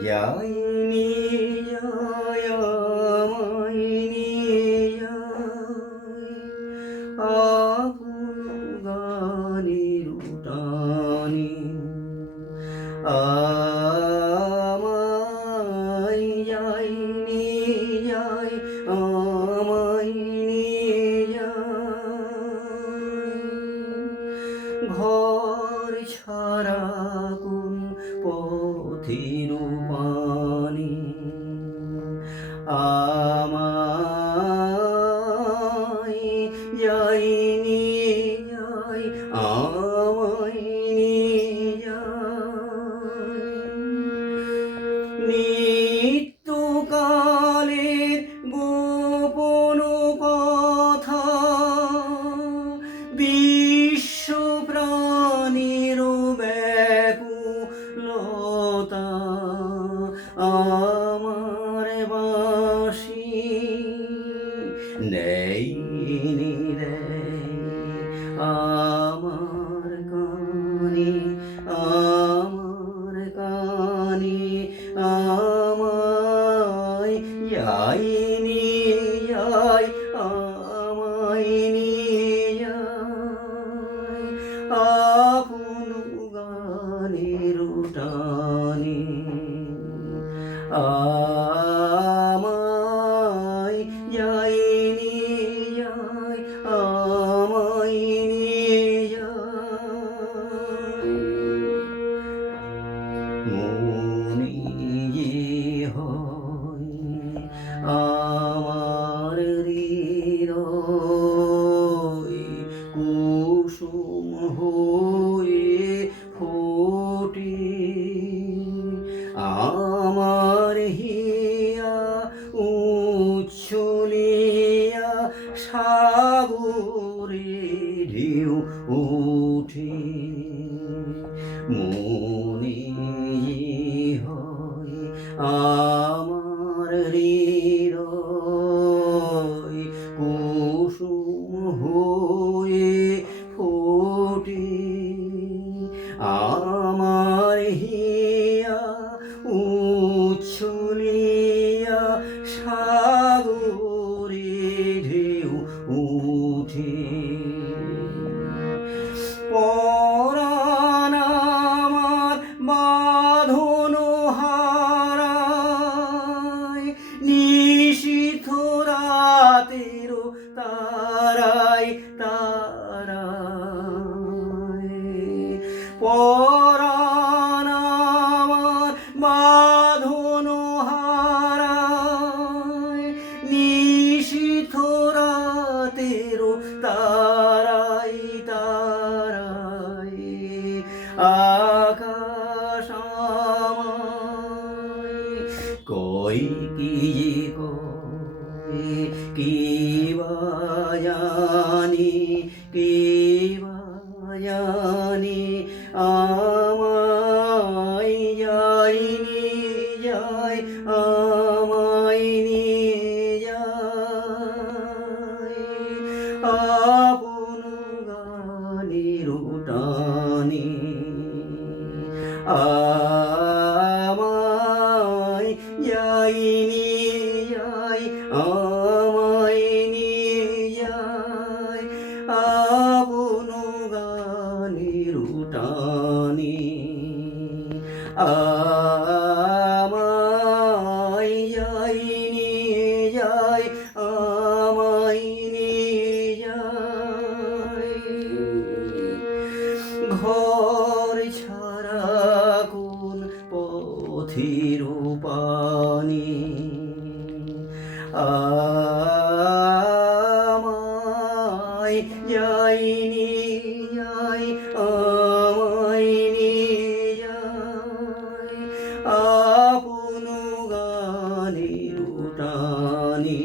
যাইনি যায় আমায় নিয়ে আপন গানের টানে আমায় যাইনি যায় আমায় নিয়ে ঘর ছাড়া কোন পথের পানে আমায় যাইনি যায় আমায় নিয়ে নিত্যকালের গোপন কথা বিশ্ব প্রাণীর ব্যাকুলতা আমার বাঁশি নেই আমার কানে আমায় যাইনি যায় আমায় নিয়ে আপন গানের টানে আমায় যাইনি যায় আমায় নিয়ে মনে যে হয় আমার হৃদয় কুসুম হয়ে ফোটে আমার হিয়া উচ্ছলিয়া সাগরে ঢেউ ওঠে মনে হয় আমার হৃদয় কুসুম হয়ে ফোটে আমার হিয়া উচ্ছলিয়া সাগরে ঢেউ ওঠে পরাণ আমার বাঁধন হারায় নিশীথ রাতের তারায় তারায় পরাণ আমার বাঁধন হারায় নিশীথ রাতের তারায় তারায় আকাশ আমায় কই কি কই কি জানি কি জানি আমায় যাইনি যায় আমায় নিয়ে যায় আপন গানের টানে আমায় যাইনি যায় আমায় নিয়ে যায় আপন গানের টানে আমায় যাইনি যায় আমায় নিয়ে যায় ঘর ছাড়া কোন পথের পানে আমায় যাইনি যায় আমায় নিয়ে যায় আপন গানের টানে